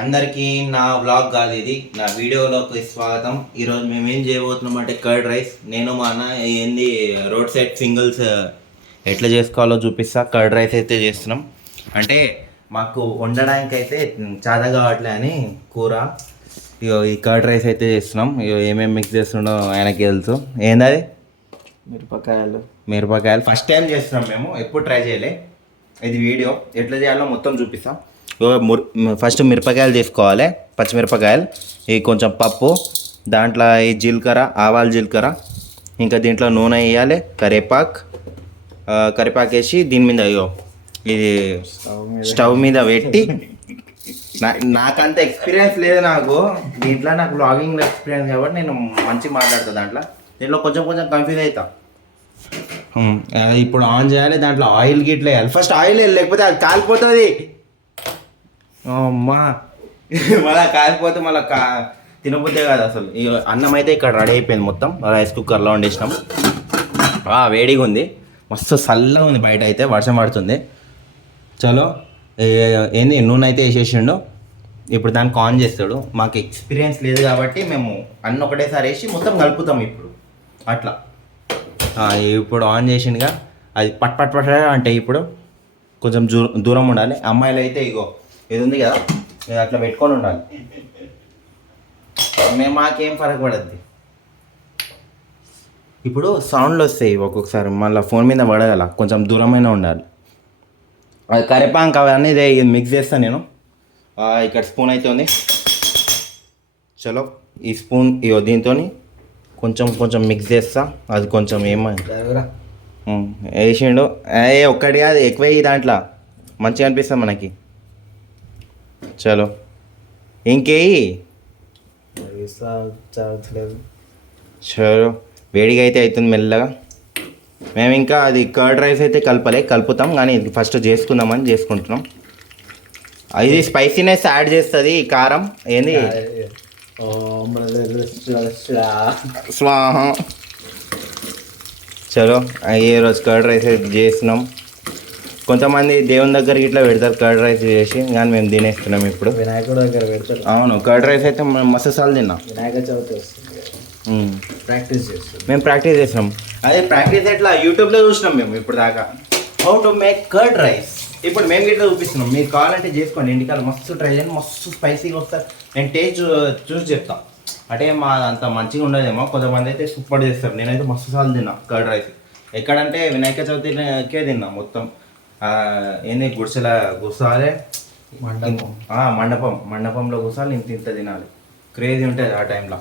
అందరికీ నా వ్లాగ్ కాదు ఇది, నా వీడియోలోకి స్వాగతం. ఈరోజు మేము ఏం చేయబోతున్నాం అంటే కర్డ్ రైస్. నేను మా అన్న ఏంది రోడ్ సైడ్ సింగిల్స్ ఎట్లా చేసుకోవాలో చూపిస్తా. కర్డ్ రైస్ అయితే చేస్తున్నాం. అంటే మాకు వండడానికి అయితే చాద కావట్లే అని కూర. ఇగో ఈ కర్డ్ రైస్ అయితే చేస్తున్నాం. ఇగో ఏమేమి మిక్స్ చేస్తుండో ఆయనకి తెలుసు. ఏందది? మిరపకాయలు ఫస్ట్ టైం చేస్తున్నాం మేము, ఎప్పుడు ట్రై చేయలే. ఇది వీడియో ఎట్లా చేయాలో మొత్తం చూపిస్తాం. ఫస్ట్ మిరపకాయలు తీసుకోవాలి, పచ్చిమిరపకాయలు. ఇవి కొంచెం పప్పు, దాంట్లో ఈ జీలకర్ర, ఆవాలు జీలకర్ర, ఇంకా దీంట్లో నూనె వేయాలి, కరివేపాకు వేసి దీని మీద అయ్యో ఇది స్టవ్ మీద పెట్టి నాకంత ఎక్స్పీరియన్స్ లేదు నాకు దీంట్లో. నాకు బ్లాగింగ్లో ఎక్స్పీరియన్స్ కాబట్టి నేను మంచిగా మాట్లాడతాను. దీంట్లో కొంచెం కన్ఫ్యూజ్ అవుతా. ఇప్పుడు ఆన్ చేయాలి, దాంట్లో ఆయిల్ గిట్ల వేయాలి. ఫస్ట్ ఆయిల్ వేయాలి, లేకపోతే అది కాలిపోతుంది. అమ్మా మళ్ళీ కాలిపోతే మళ్ళీ తినబుద్దే కాదు అసలు. ఈ అన్నం అయితే ఇక్కడ రెడీ అయిపోయింది మొత్తం. రైస్ కుక్కర్లో వండేసినాం. వేడిగా ఉంది, మస్తు చల్లగా ఉంది. బయట అయితే వర్షం పడుతుంది. చలో ఏంది నూనె అయితే వేసేసిండు. ఇప్పుడు దానికి ఆన్ చేస్తాడు. మాకు ఎక్స్పీరియన్స్ లేదు కాబట్టి మేము అన్నీ ఒకటేసారి వేసి మొత్తం కలుపుతాం ఇప్పుడు అట్లా. ఇప్పుడు ఆన్ చేసిండుగా, అది పట్ అంటే ఇప్పుడు కొంచెం దూరం ఉండాలి. అమ్మాయిలు అయితే ఇగో ఇది ఉంది కదా, ఇది అట్లా పెట్టుకొని ఉండాలి. మాకేం ఫరక్ పడద్ది. ఇప్పుడు సౌండ్లు వస్తాయి ఒక్కొక్కసారి, మళ్ళీ ఫోన్ మీద పడగల, కొంచెం దూరమైన ఉండాలి. అది కరివేపాకు అవన్నీ ఇది మిక్స్ చేస్తాను నేను. ఇక్కడ స్పూన్ అయితే ఉంది. చలో ఈ స్పూన్ ఇగో దీంతో కొంచెం మిక్స్ చేస్తా. అది కొంచెం వేసిండు. ఒక్కటి కాదు, ఎక్కువ దాంట్లో మంచిగా అనిపిస్తుంది మనకి. చలో ఇంకేయి. చలో వేడిగా అయితే అవుతుంది మెల్లగా. మేము ఇంకా అది కర్డ్ రైస్ అయితే కలుపుతాం, కానీ ఇది ఫస్ట్ చేసుకుందామని చేసుకుంటున్నాం. ఇది స్పైసీనెస్ యాడ్ చేస్తుంది, కారం ఏంది స్వాహ. చలో ఈరోజు కర్డ్ రైస్ అయితే చేస్తున్నాం. కొంతమంది దేవుని దగ్గరికి ఇట్లా పెడతారు కర్డ్ రైస్ చేసి, కానీ మేము తినేస్తున్నాం ఇప్పుడు. వినాయకుడి దగ్గర పెడతారు. అవును, కర్డ్ రైస్ అయితే మస్తు సార్లు తిన్నాం. వినాయక చవితి మేము ప్రాక్టీస్ చేస్తున్నాం. అదే ప్రాక్టీస్ ఎట్లా యూట్యూబ్లో చూసినాం మేము ఇప్పుడు దాకా, how to make curd rice. ఇప్పుడు మేము ఇట్లా చూపిస్తున్నాం. మీరు కావాలంటే చేసుకోండి, ఇంటికాల మస్తు ట్రై చేయండి, మస్తు స్పైసీగా వస్తారు. నేను టేస్ట్ చూసి చెప్తాను. అంటే మా అంత మంచిగా ఉండదేమో, కొంతమంది అయితే సూపర్ చేస్తారు. నేనైతే మస్తు సార్లు తిన్నా కర్డ్ రైస్. ఎక్కడంటే వినాయక చవితికే తిన్నా మొత్తం. ఏంది గుడిసెల కూర్చోవాలి, మండపంలో కూర్చోవాలి, ఇంత తినాలి. క్రేజీ ఉంటుంది ఆ టైంలో.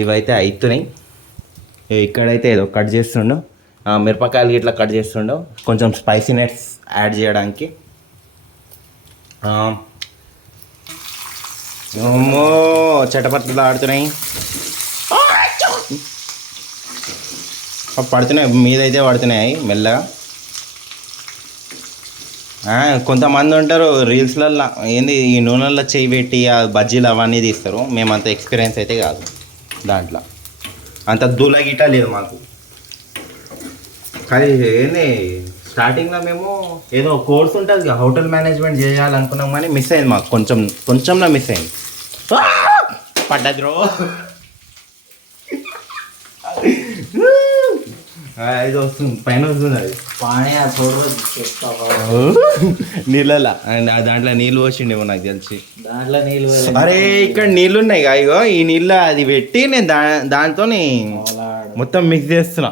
ఇవైతే అవుతున్నాయి. ఇక్కడైతే ఏదో కట్ చేస్తుండు, మిరపకాయలు ఇట్లా కట్ చేస్తుండు, కొంచెం స్పైసీనెస్ యాడ్ చేయడానికి. ఓమో చటపట్లు ఆడుతున్నాయి, పడుతున్నాయి మీదైతే పడుతున్నాయి మెల్లగా. కొంతమంది ఉంటారు రీల్స్లలో ఏంది ఈ నూనెల్లో చేయి పెట్టి ఆ బజ్జీలు అవన్నీ తీస్తారు. మేమంత ఎక్స్పీరియన్స్ అయితే కాదు దాంట్లో, అంత దూల గిట్ట లేదు మాకు. కానీ ఏంది స్టార్టింగ్లో మేము ఏదో కోర్స్ ఉంటుంది కదా, హోటల్ మేనేజ్మెంట్ చేయాలనుకున్నాం, కానీ మిస్ అయింది మాకు, కొంచెంలో మిస్ అయింది. పడ్డది రో ఇది వస్తుంది, పైన వస్తుంది. అది నీళ్ళలా అండ్ దాంట్లో నీళ్ళు పోసిండేమో నాకు తెలిసి. దాంట్లో నీళ్ళు అరే ఇక్కడ నీళ్ళు ఉన్నాయి ఇగో, ఈ నీళ్ళు అది పెట్టి నేను దాంతో మొత్తం మిక్స్ చేస్తున్నా.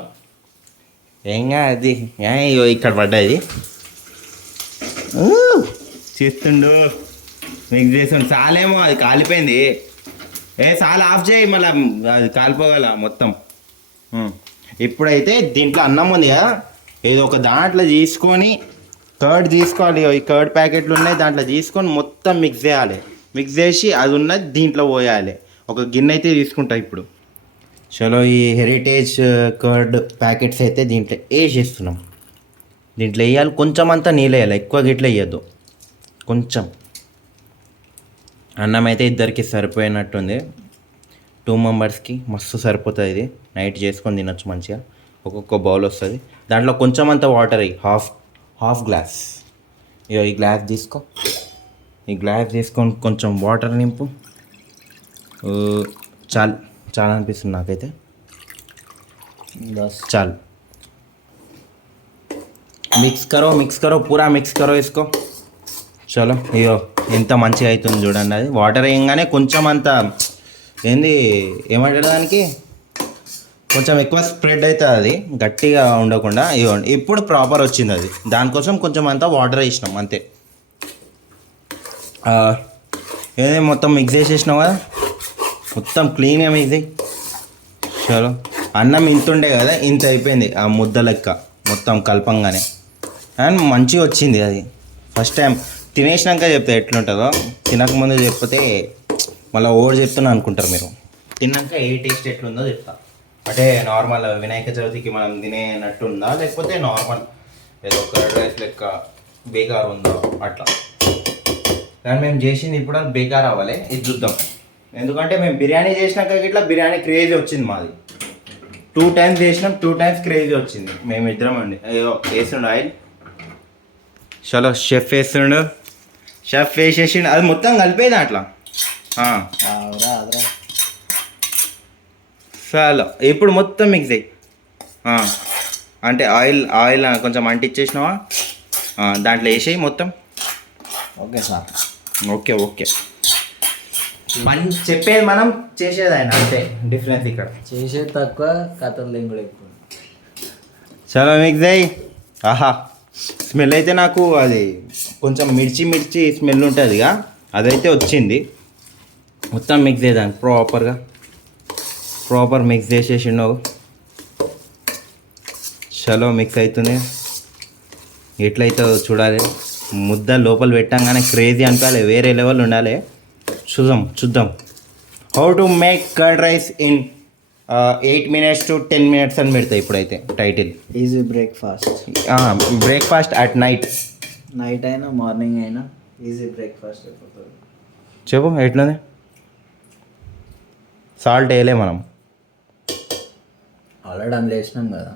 ఏంగా అది ఇగో ఇక్కడ పడ్డది, చేస్తుండు మిక్స్ చేస్తుండు. చాలేమో అది కాలిపోయింది. చాలా ఆఫ్ చేయి, మళ్ళీ అది కాలిపోగల మొత్తం. ఇప్పుడైతే దీంట్లో అన్నం ఉంది కదా, ఏదో ఒక దాంట్లో తీసుకొని కర్డ్ తీసుకోవాలి. ఈ కర్డ్ ప్యాకెట్లు ఉన్నాయి, దాంట్లో తీసుకొని మొత్తం మిక్స్ చేయాలి. మిక్స్ చేసి అది ఉన్నది దీంట్లో పోయాలి. ఒక గిన్నె అయితే తీసుకుంటా ఇప్పుడు. చలో ఈ హెరిటేజ్ కర్డ్ ప్యాకెట్స్ అయితే దీంట్లో వేసేస్తున్నాం. దీంట్లో వేయాలి, కొంచెం అంతా నీళ్ళు వేయాలి, ఎక్కువ గిట్ల వేయద్దు. కొంచెం అన్నం అయితే ఇద్దరికి సరిపోయినట్టుంది. 2 మెంబర్స్కి మస్తు సరిపోతుంది. ఇది నైట్ చేసుకొని తినొచ్చు మంచిగా. ఒక్కొక్క బౌల్ వస్తుంది, దాంట్లో కొంచెం అంత వాటర్ అయ్యి హాఫ్ గ్లాస్. ఇగో ఈ గ్లాస్ తీసుకో, ఈ గ్లాస్ తీసుకొని కొంచెం వాటర్ నింపు. చాలు చాలా అనిపిస్తుంది నాకైతే. बस చాలు. మిక్స్ కరో పూరా మిక్స్ కరో ఇసుకో. చలో అయ్యో ఎంత మంచిగా అవుతుంది చూడండి. అది వాటర్ వేయగానే కొంచెం అంత ఏంది ఏమంటారు దానికి, కొంచెం ఎక్కువ స్ప్రెడ్ అవుతుంది, అది గట్టిగా ఉండకుండా. ఇవ్వండి ఇప్పుడు ప్రాపర్ వచ్చింది అది. దానికోసం కొంచెం అంతా వాటర్ వేసినాం అంతే. ఏదే మొత్తం మిక్స్ చేసేసినావు కదా, మొత్తం క్లీన్గా మిక్స్ చేయి. చలో అన్నం ఇంత ఉండే కదా, ఇంత అయిపోయింది ఆ ముద్ద లెక్క మొత్తం కలపంగానే. అండ్ మంచిగా వచ్చింది అది. ఫస్ట్ టైం తినేసినాక చెప్తే ఎట్లుంటుందో, తినకముందు చెప్తే మళ్ళీ ఓవర్ చెప్తున్నా అనుకుంటారు మీరు. తిన్నాక ఏ టేస్ట్ ఎట్లుందో చెప్తా. అంటే నార్మల్ వినాయక చవితికి మనం తినేనట్టు ఉందా, లేకపోతే నార్మల్ ఏదో కర్డ్ రైస్ లెక్క బేకార్ ఉందో అట్లా. కానీ మేము చేసింది ఇప్పుడు బేకార్ అవ్వాలి, ఇది చూద్దాం. ఎందుకంటే మేము బిర్యానీ చేసినాక ఇట్లా బిర్యానీ క్రేజీ వచ్చింది మాది. 2 times చేసినాం, 2 times క్రేజీ వచ్చింది. మేము ఇద్దరం అండి. అయ్యో వేస్తుండు ఆయిల్. చలో షెఫ్ వేస్తుండు. షెఫ్ వేసేసిండు, అది మొత్తం కలిపేది అట్లా. आवरा आवरा చలో ఇప్పుడు మొత్తం మిక్స్ అయ్యి, అంటే ఆయిల్ కొంచెం అంటించేసినావా, దాంట్లో వేసేయి మొత్తం. ओके साहब ఓకే చెప్పేది మనం చేసేది ఆయన, అంతే డిఫరెన్స్ ఇక్కడ. చేసే తక్కువ కథలు కూడా ఎక్కువ. చాలా మిక్స్ అయ్యి. ఆహా స్మెల్ అయితే నాకు అది కొంచెం మిర్చి స్మెల్ ఉంటుందిగా, అదైతే వచ్చింది. మొత్తం మిక్స్ చేద్దాం ప్రాపర్ మిక్స్ చేసేసిండు. చలో మిక్స్ అవుతుంది. ఎట్లయితుందో చూడాలి. ముద్ద లోపల పెట్టంగానే క్రేజీ అనిపించాలి, వేరే లెవెల్ ఉండాలి. చూద్దాం how to make curd rice in 8 minutes to 10 minutes అని పెడతాయి ఇప్పుడైతే title. Easy breakfast. Breakfast at night. Night అయినా మార్నింగ్ అయినా ఈజీ బ్రేక్ఫాస్ట్ అయిపోతుంది. చెప్పు ఎట్లనే. సాల్ట్ వేయలే మనం, ఆల్రెడీ అందులో వేసినాం కదా.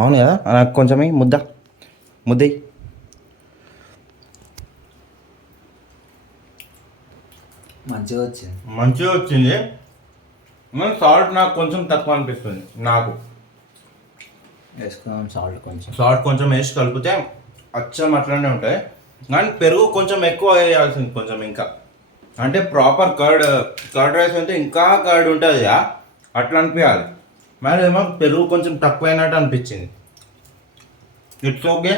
అవును కదా. నాకు కొంచెం ముద్ద మంచిగా వచ్చింది. సాల్ట్ నాకు కొంచెం తక్కువ అనిపిస్తుంది. నాకు వేసుకున్నాం సాల్ట్ కొంచెం వేసి కలిపితే అచ్చం అట్లనే ఉంటాయి. కానీ పెరుగు కొంచెం ఎక్కువ వేయాల్సింది కొంచెం ఇంకా. అంటే ప్రాపర్ కర్డ్ రైస్ అయితే ఇంకా కర్డ్ ఉంటుంది అట్లా అనిపించాలి. మరి ఏమో పెరుగు కొంచెం తక్కువైనట్టు అనిపించింది. It's okay.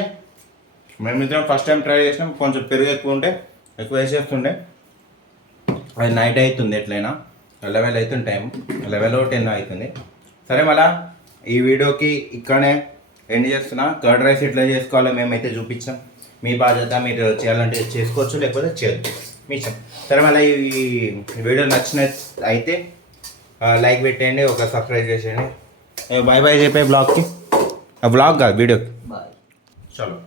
మేమిద్దరం ఫస్ట్ టైం ట్రై చేసినాం. కొంచెం పెరుగు ఎక్కువ వేసేస్తుండే. అది నైట్ అవుతుంది, ఎట్లయినా 11 అవుతుంది టైం, 11 or 10 అవుతుంది. సరే మళ్ళా ఈ వీడియోకి ఇక్కడనే ఎండ్ చేస్తున్నా. కర్డ్ రైస్ ఎట్లా చేసుకోవాలో మేమైతే చూపించాం. మీ బాధ్యత, మీరు చేయాలంటే చేసుకోవచ్చు, లేకపోతే చేయొచ్చు, మీ ఇష్టం. సరే మళ్ళీ ఈ వీడియో నచ్చిన అయితే లైక్ పెట్టేయండి, ఒక సబ్స్క్రైబ్ చేసేయండి. బాయ్ చెప్పే బ్లాగ్కి, బ్లాగ్ కాదు వీడియోకి. బాయ్. చలో.